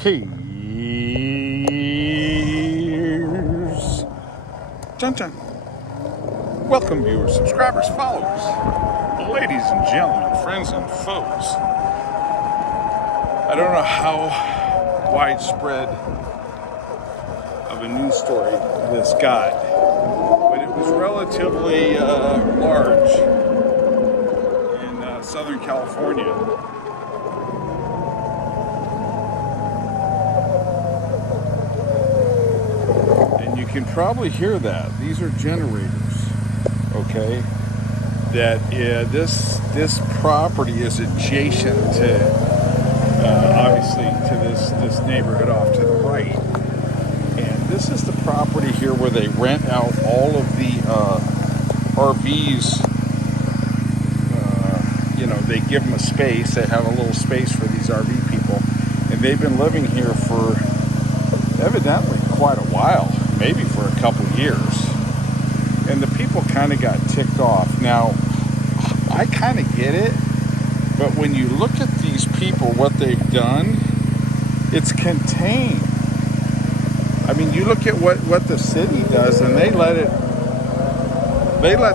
Here's Dun Dun. Welcome, viewers, subscribers, followers, ladies and gentlemen, friends and foes. I don't know how widespread of a news story this got, but it was relatively large in Southern California. You can probably hear that. These are generators, okay? That this property is adjacent to, obviously, to this neighborhood off to the right. And this is the property here where they rent out all of the RVs. They give them a space. They have a little space for these RV people. And they've been living here for evidently quite a while. Maybe for a couple years, and the people kind of got ticked off. Now, I kind of get it, but when you look at these people, what they've done, it's contained. I mean, you look at what the city does, and they let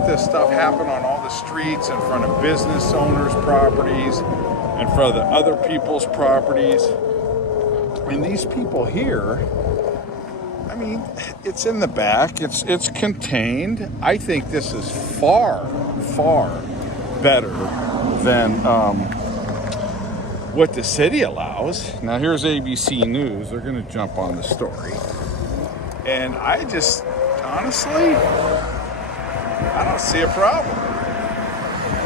this stuff happen on all the streets, in front of business owners' properties, in front of the other people's properties, and these people here. I mean, it's in the back. It's contained. I think this is far, far better than what the city allows. Now, here's ABC News. They're going to jump on the story. And I just, honestly, I don't see a problem.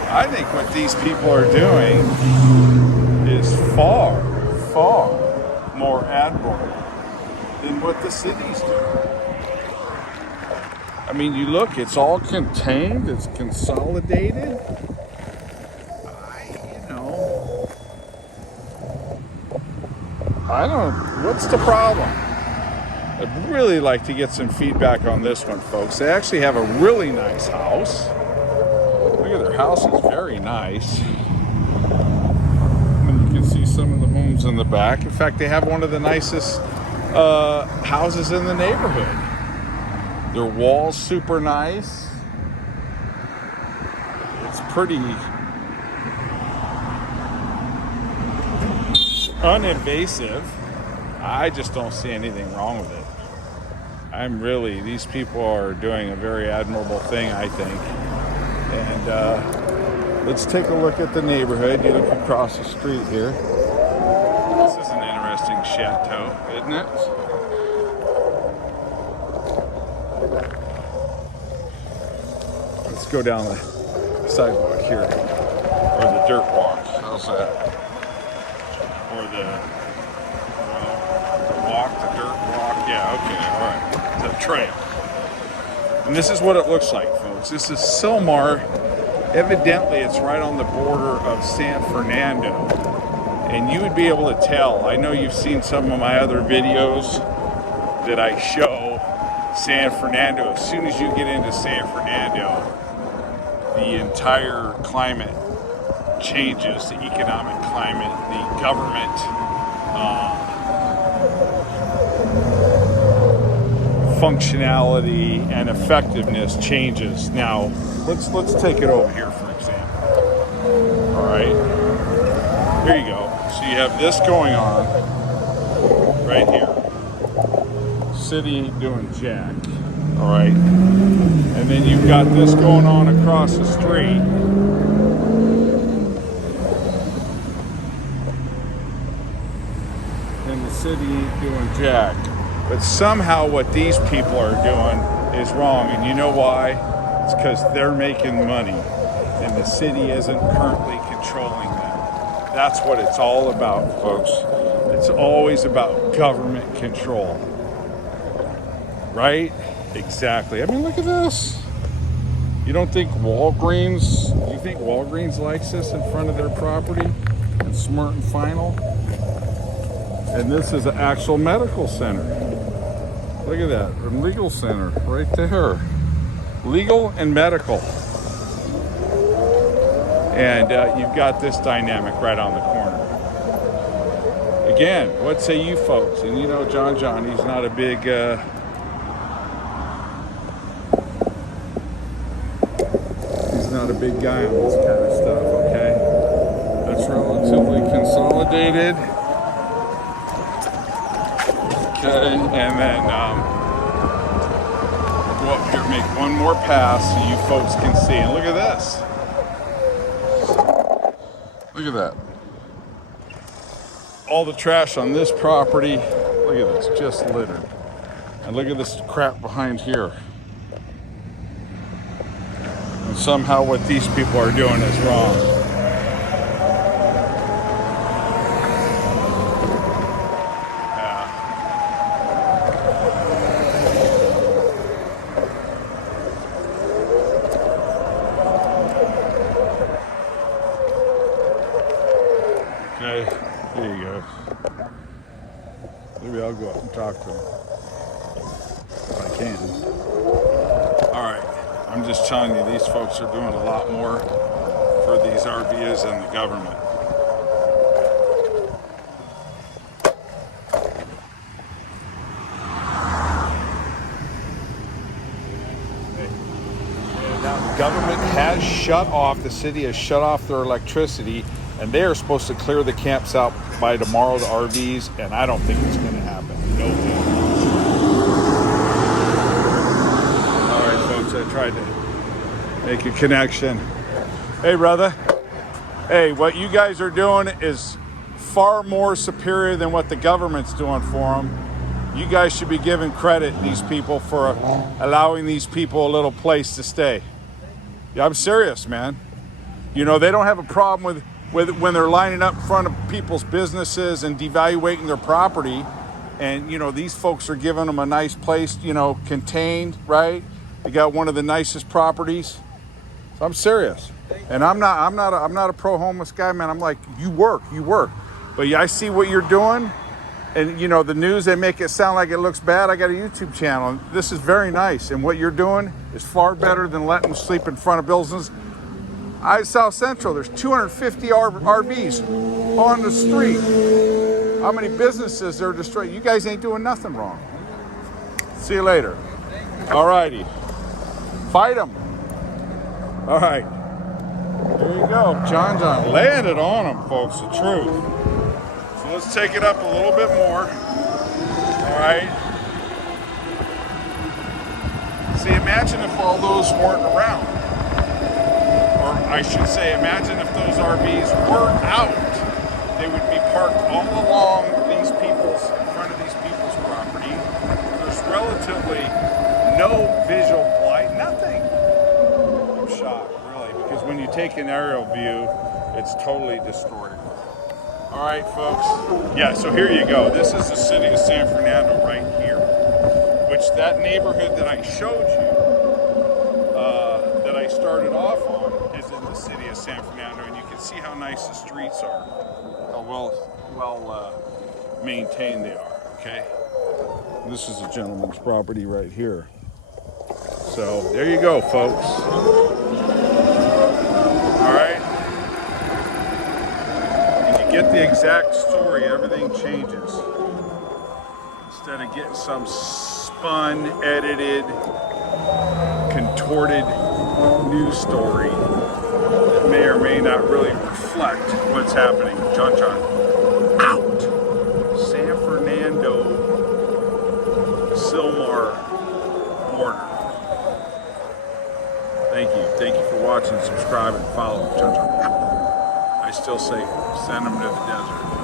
I think what these people are doing is far, far more admirable than what the cities do. I mean, you look, it's all contained, it's consolidated. What's the problem? I'd really like to get some feedback on this one, folks. They actually have a really nice house. Look at their house, is very nice. And you can see some of the homes in the back. In fact, they have one of the nicest houses in the neighborhood. Their walls super nice. It's pretty uninvasive. I just don't see anything wrong with it. These people are doing a very admirable thing, I think. And let's take a look at the neighborhood. You look across the street here. This is an interesting chateau, isn't it? Let's go down the sidewalk here, or the dirt walk. How's that? Or the walk, the dirt walk. Yeah, okay, all right. The trail. And this is what it looks like, folks. This is Sylmar. Evidently, it's right on the border of San Fernando. And you would be able to tell. I know you've seen some of my other videos that I show San Fernando. As soon as you get into San Fernando, the entire climate changes, the economic climate, the government functionality and effectiveness changes. Now, let's take it over here, for example. All right, here you go. So you have this going on right here. City ain't doing jack. All right, and then you've got this going on across the street. And the city ain't doing jack. But somehow what these people are doing is wrong. And you know why? It's because they're making money. And the city isn't currently controlling them. That's what it's all about, folks. It's always about government control. Right? Exactly. I mean, look at this. You don't think Walgreens likes this in front of their property? And Smart and Final? And this is an actual medical center. Look at that, a legal center right there. Legal and medical. And you've got this dynamic right on the corner. again, what say you folks? And you know, John, he's not a big, he's not a big guy on this kind of stuff, okay? That's relatively consolidated. Okay, and then go up here, make one more pass so you folks can see. And look at this. Look at that. All the trash on this property. Look at this, just littered. And look at this crap behind here. And somehow what these people are doing is wrong. Okay, there you go. Maybe I'll go up and talk to him if I can. All right, I'm just telling you, these folks are doing a lot more for these RVs than the government. Now the government has shut off, the city has shut off their electricity, and they are supposed to clear the camps out by tomorrow, the RVs, and I don't think it's going to happen. No way. All right, folks, I tried to make a connection. Hey, brother. Hey, what you guys are doing is far more superior than what the government's doing for them. You guys should be giving credit, these people, for allowing these people a little place to stay. Yeah, I'm serious, man. You know, they don't have a problem with when they're lining up in front of people's businesses and devaluating their property. And, you know, these folks are giving them a nice place, you know, contained, right? They got one of the nicest properties. So I'm serious. And I'm not a pro-homeless guy, man. I'm like, you work. But yeah, I see what you're doing. And, you know, the news, they make it sound like it looks bad. I got a YouTube channel. And this is very nice. And what you're doing is far better than letting them sleep in front of buildings. South Central, there's 250 RVs on the street. How many businesses are destroyed? You guys ain't doing nothing wrong. See you later. All righty. Fight them. All right. There you go. John landed on them, folks, the truth. So let's take it up a little bit more. All right. See, imagine if all those weren't around. Or I should say, imagine if those RVs were out. They would be parked all along in front of these people's property. There's relatively no visual blight, nothing. I'm shocked, really, because when you take an aerial view, it's totally destroyed. All right, folks. Yeah, so here you go. This is the city of San Fernando right here, which that neighborhood that I showed you, that I started off on, is in the city of San Fernando, and you can see how nice the streets are, how well maintained they are, okay? This is a gentleman's property right here. So there you go, folks. All right. When you get the exact story, everything changes. Instead of getting some spun, edited, contorted news story that may or may not really reflect what's happening. John, out! San Fernando, Sylmar border. Thank you for watching, subscribe, and follow. John, I still say, send them to the desert.